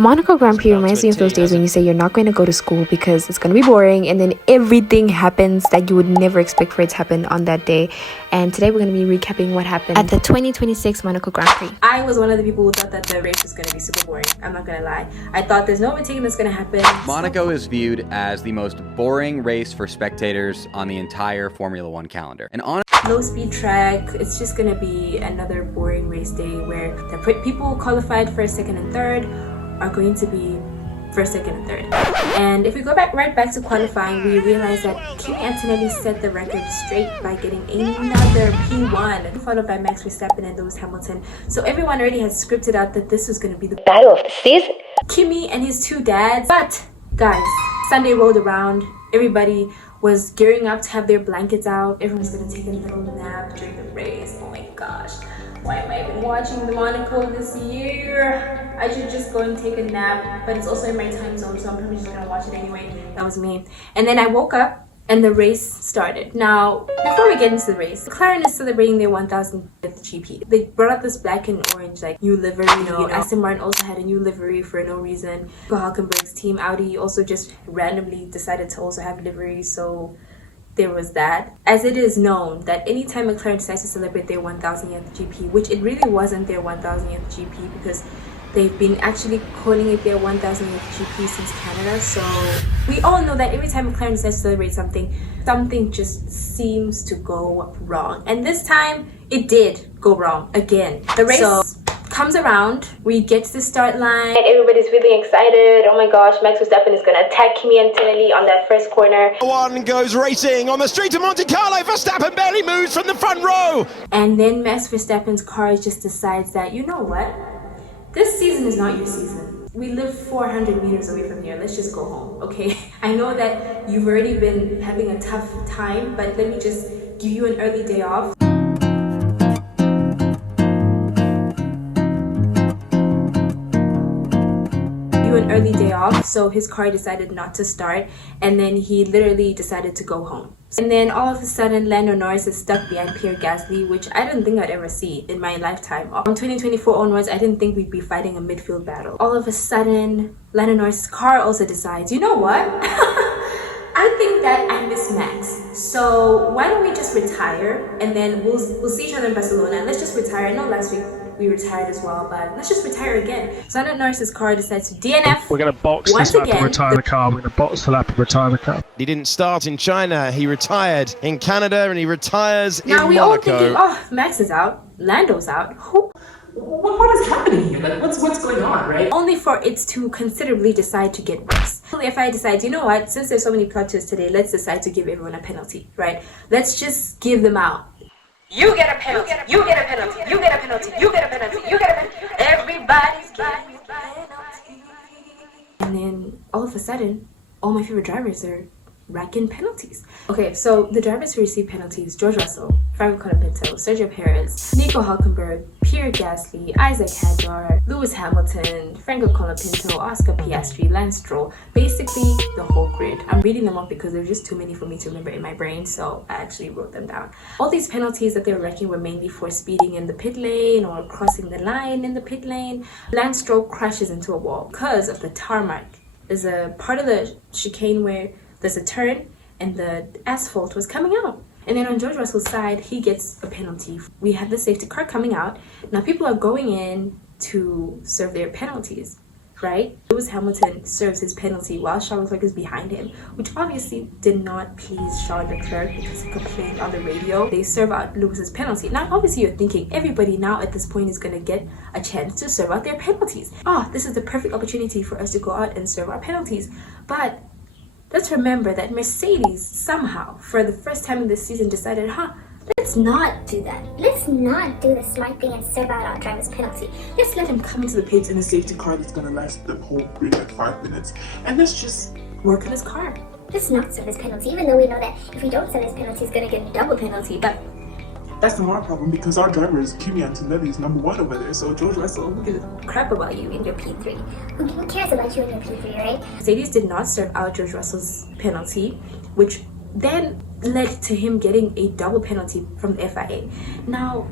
The Monaco Grand Prix reminds me of those days when you say you're not going to go to school because it's going to be boring, and then everything happens that you would never expect for it to happen on that day. And today we're going to be recapping what happened at the 2026 Monaco Grand Prix. I was one of the people who thought that the race was going to be super boring. I'm not going to lie. I thought there's no overtaking that's going to happen. Monaco is viewed as the most boring race for spectators on the entire Formula One calendar. And on low speed track, it's just going to be another boring race day where the people qualified first, second, and third are going to be first, second, and third. And if we go right back to qualifying, we realize that Kimi Antonelli set the record straight by getting another P1, followed by Max Verstappen and Lewis Hamilton. So everyone already had scripted out that this was going to be the battle of the season. Kimi and his two dads. But guys, Sunday rolled around. Everybody was gearing up to have their blankets out. Everyone's going to take a little nap during the race. Oh my gosh. Why am I even watching the Monaco this year? I should just go and take a nap, but it's also in my time zone, so I'm probably just gonna watch it anyway. That was me. And then I woke up and the race started. Now, before we get into the race, McLaren is celebrating their 1000th GP. They brought out this black and orange like new livery. Aston Martin also had a new livery for no reason. Nico Hülkenberg's team Audi also just randomly decided to also have livery, so there was that. As it is known that anytime McLaren decides to celebrate their 1000th GP, which it really wasn't their 1000th GP because they've been actually calling it their 1000th GP since Canada. So we all know that every time McLaren decides to celebrate something, something just seems to go wrong. And this time it did go wrong again. The race comes around, we get to the start line, and everybody's really excited. Oh my gosh, Max Verstappen is gonna attack Kimi Antonelli on that first corner. One goes racing on the street of Monte Carlo. Verstappen barely moves from the front row. And then Max Verstappen's car just decides that, you know what? This season is not your season. We live 400 meters away from here. Let's just go home, okay? I know that you've already been having a tough time, but let me just give you an early day off. So his car decided not to start, and then he literally decided to go home. And then all of a sudden Lando Norris is stuck behind Pierre Gasly, which I don't think I'd ever see in my lifetime. From 2024 onwards, I didn't think we'd be fighting a midfield battle. All of a sudden Lando Norris' car also decides, you know what? I think that I miss Max, so why don't we just retire, and then we'll see each other in Barcelona. Let's just retire. I know last week we retired as well, but let's just retire again. So Lando Norris' car decides to DNF. We're going to box this lap and retire the car. We're going to box the lap and retire the car. He didn't start in China. He retired in Canada, and he retires now in we Monaco. All thinking, oh, Max is out, Lando's out. What is happening here? Like, what's going on, right? Only for it to considerably decide to get worse. If I decide, you know what, since there's so many plot twists today, let's decide to give everyone a penalty, right? Let's just give them out. You get a penalty, you get a penalty, you get a penalty, you get a penalty, you get a penalty. Everybody's getting a penalty. And then all of a sudden, all my favorite drivers are racking penalties. Okay, so the drivers who received penalties: George Russell, Franco Colapinto, Sergio Perez, Nico Hülkenberg, Pierre Gasly, Isaac Hadjar, Lewis Hamilton, Franco Colapinto, Oscar Piastri, Lance Stroll, basically the whole grid. I'm reading them off because there's just too many for me to remember in my brain, so I actually wrote them down. All these penalties that they were wrecking were mainly for speeding in the pit lane or crossing the line in the pit lane. Lance Stroll crashes into a wall because of the tarmac. There's a part of the chicane where there's a turn and the asphalt was coming out. And then on George Russell's side, he gets a penalty. We have the safety car coming out. Now people are going in to serve their penalties, right? Lewis Hamilton serves his penalty while Charles Leclerc is behind him, which obviously did not please Charles Leclerc because he complained on the radio. They serve out Lewis's penalty. Now obviously you're thinking everybody now at this point is going to get a chance to serve out their penalties. Oh, this is the perfect opportunity for us to go out and serve our penalties. But let's remember that Mercedes somehow, for the first time in this season, decided, let's not do that. Let's not do the smart thing and serve out our driver's penalty. Let's let him come into the pits In a safety car that's going to last the whole grid at 5 minutes. And let's just work on his car. Let's not serve his penalty, even though we know that if we don't serve his penalty, he's going to get a double penalty. But that's not our problem because our driver is Kimi Antonelli is #1 over there. So George Russell, who gives a crap about you in your P3? Who cares about you in your P3, right? Mercedes did not serve out George Russell's penalty, which then led to him getting a double penalty from the FIA. Now,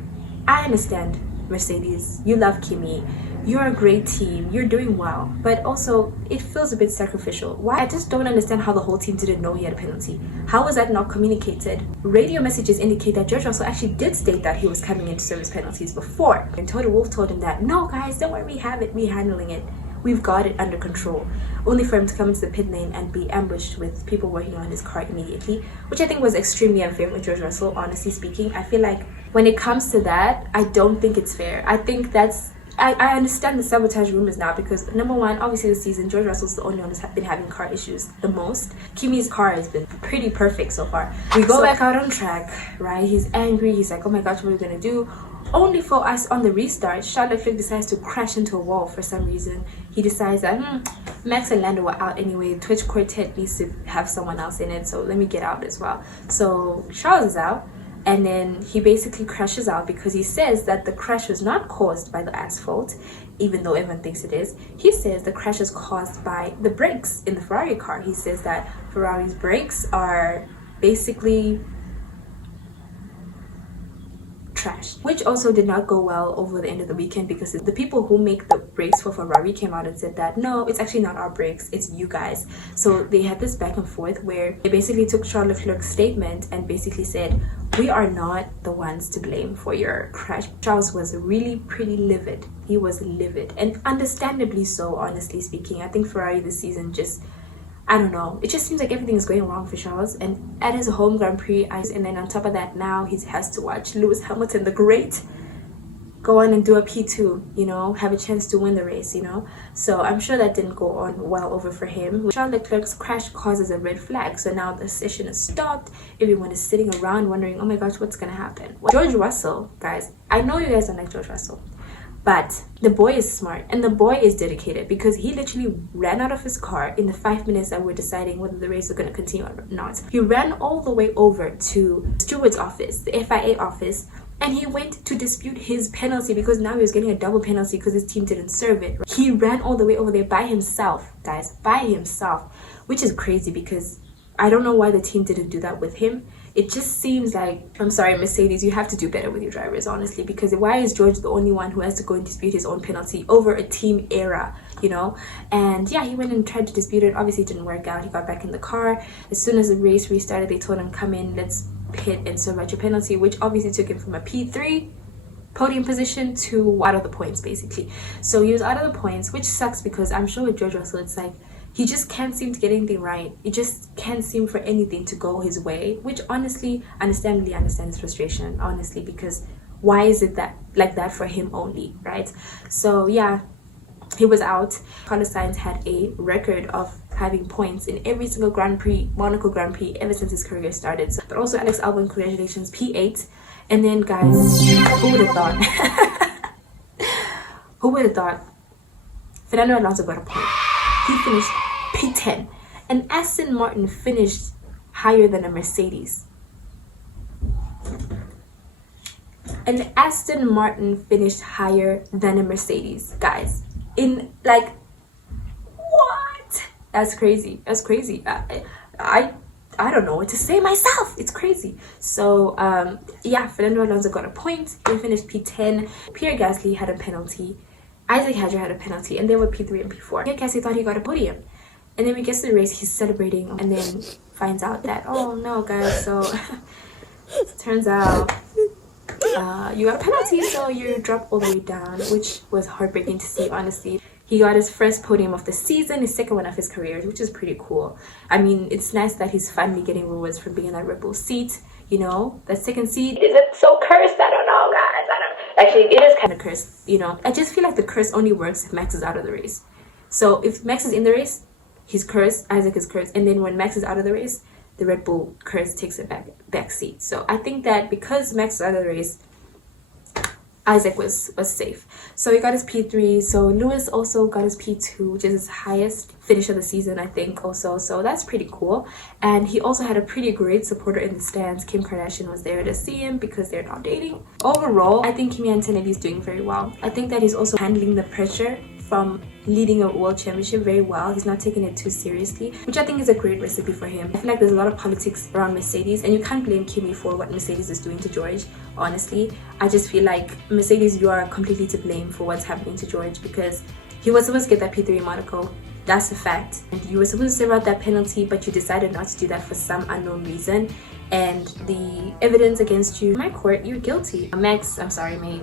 I understand, Mercedes, you love Kimi. you're a great team, you're doing well, but also it feels a bit sacrificial. Why? I just don't understand how the whole team didn't know he had a penalty. How was that not communicated? Radio messages indicate that George Russell actually did state that he was coming in to serve his penalties before, and Toto Wolff told him that, no guys, don't worry, we have it, we're handling it, we've got it under control, only for him to come into the pit lane and be ambushed with people working on his car immediately, which I think was extremely unfair with George Russell. Honestly speaking, I feel like when it comes to that, I don't think it's fair. I think that's I understand the sabotage rumors now, because number one, obviously this season George Russell's the only one who's been having car issues the most. Kimi's car has been pretty perfect so far. We go back out on track, right? He's angry, he's like, oh my gosh, what are we gonna do? Only for us on the restart, Charles Leclerc decides to crash into a wall for some reason. He decides that Max and Lando were out anyway, Twitch Quartet needs to have someone else in it, so let me get out as well. So Charles is out, and then he basically crashes out because he says that the crash was not caused by the asphalt, even though everyone thinks it is. He says the crash is caused by the brakes in the Ferrari car. He says that Ferrari's brakes are basically trash, which also did not go well over the end of the weekend, because the people who make the brakes for Ferrari came out and said that no, it's actually not our brakes, it's you guys. So they had this back and forth where they basically took Charles Leclerc's statement and basically said, we are not the ones to blame for your crash. Charles was really pretty livid. He was livid, and understandably so, honestly speaking. I think Ferrari this season just, I don't know, it just seems like everything is going wrong for Charles, and at his home Grand Prix, and then on top of that now he has to watch Lewis Hamilton the Great go on and do a P2, you know, have a chance to win the race, you know. So I'm sure that didn't go on well over for him. Charles Leclerc's crash causes a red flag, so now the session is stopped. Everyone is sitting around wondering, oh my gosh, what's gonna happen? Well, George Russell, guys, I know you guys don't like George Russell, but the boy is smart and the boy is dedicated, because he literally ran out of his car in the 5 minutes that we're deciding whether the race is going to continue or not. He ran all the way over to steward's office, the FIA office, and he went to dispute his penalty, because now he was getting a double penalty because his team didn't serve it. He ran all the way over there by himself, guys, by himself, which is crazy, because I don't know why the team didn't do that with him. It just seems like, I'm sorry, Mercedes, you have to do better with your drivers, honestly, because why is George the only one who has to go and dispute his own penalty over a team error, you know? And yeah, he went and tried to dispute it. Obviously, it didn't work out. He got back in the car. As soon as the race restarted, they told him, come in, let's pit and serve out your penalty, which obviously took him from a P3 podium position to out of the points, basically. So he was out of the points, which sucks, because I'm sure with George Russell, it's like, he just can't seem to get anything right. He just can't seem for anything to go his way, which honestly, understandably understand his frustration, honestly, because why is it that like that for him only, right? So yeah, he was out. Carlos Sainz had a record of having points in every single Grand Prix, Monaco Grand Prix, ever since his career started. So, but also Alex Albon, congratulations, P8. And then guys, who would have thought? Who would have thought? Fernando Alonso got a point. He finished P10, and Aston Martin finished higher than a Mercedes. And Aston Martin finished higher than a Mercedes, guys. In like, what? That's crazy. That's crazy. I don't know what to say myself. It's crazy. So yeah, Fernando Alonso got a point. He finished P10. Pierre Gasly had a penalty. Isaac Hadjar had a penalty, and they were P3 and P4. Pierre Gasly thought he got a podium. And then we get to the race, he's celebrating, and then finds out that, oh no guys, so turns out you got a penalty, so you drop all the way down, which was heartbreaking to see, honestly. He got his first podium of the season, his second one of his career, which is pretty cool. I mean, it's nice that he's finally getting rewards from being in that Red Bull seat, you know. That second seat, is it so cursed? I don't know, guys. Actually, it is kind of cursed, you know. I just feel like the curse only works if Max is out of the race. So if Max is in the race, he's cursed, Isaac is cursed, and then when Max is out of the race, the Red Bull curse takes a back seat. So I think that because Max is out of the race, Isaac was safe. So he got his P3. So Lewis also got his P2, which is his highest finish of the season, I think, also. So that's pretty cool. And he also had a pretty great supporter in the stands. Kim Kardashian was there to see him because they're not dating. Overall, I think Kimi Antonelli is doing very well. I think that he's also handling the pressure from leading a world championship very well. He's not taking it too seriously, which I think is a great recipe for him. I feel like there's a lot of politics around Mercedes, and you can't blame Kimi for what Mercedes is doing to George. Honestly, I just feel like Mercedes, you are completely to blame for what's happening to George, because he was supposed to get that P3 in Monaco. That's a fact. And you were supposed to serve out that penalty, but you decided not to do that for some unknown reason. And the evidence against you, in my court, you're guilty. Max, I'm sorry, mate.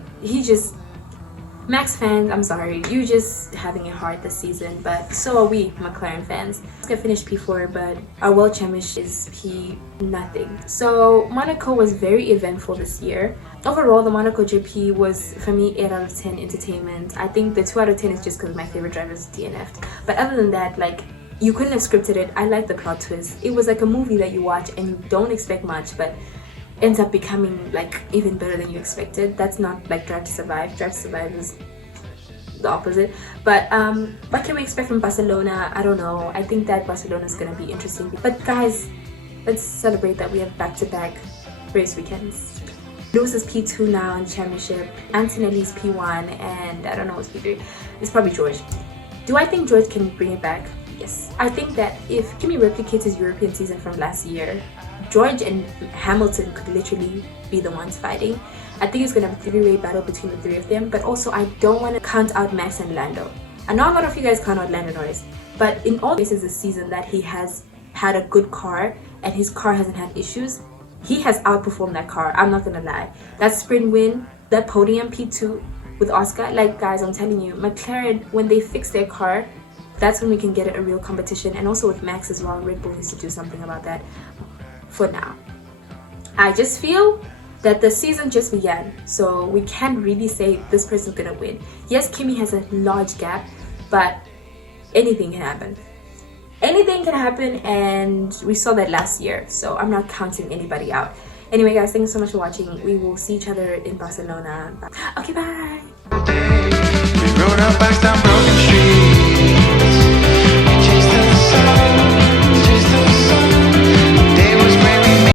Max fans, I'm sorry, you're just having it hard this season, but so are we McLaren fans. Oscar finished P4, but our world championship is P nothing. So Monaco was very eventful this year. Overall, the Monaco GP was, for me, 8 out of 10 entertainment. I think the 2 out of 10 is just because my favorite driver is DNF'd. But other than that, like, you couldn't have scripted it. I like the plot twist. It was like a movie that you watch and you don't expect much, but ends up becoming like even better than you expected. That's not like Drive to Survive. Drive to Survive is the opposite. But what can we expect from Barcelona? I don't know. I think that Barcelona is gonna be interesting. But guys, let's celebrate that we have back-to-back race weekends. Lewis is P2 now in championship. Antonelli's P1, and I don't know what's P3. It's probably George. Do I think George can bring it back? Yes. I think that if Kimi replicates his European season from last year, George and Hamilton could literally be the ones fighting. I think it's going to be a three-way battle between the three of them, but also I don't want to count out Max and Lando. I know a lot of you guys count out Lando Norris, but in all cases this season that he has had a good car and his car hasn't had issues, he has outperformed that car. I'm not going to lie. That sprint win, that podium P2 with Oscar, like guys, I'm telling you, McLaren, when they fix their car, that's when we can get a real competition. And also with Max as well, Red Bull needs to do something about that. For now, I just feel that the season just began, so we can't really say this person's gonna win. Yes, Kimi has a large gap, but anything can happen. Anything can happen, and we saw that last year, so I'm not counting anybody out. Anyway guys, thank you so much for watching. We will see each other in Barcelona. Okay, bye.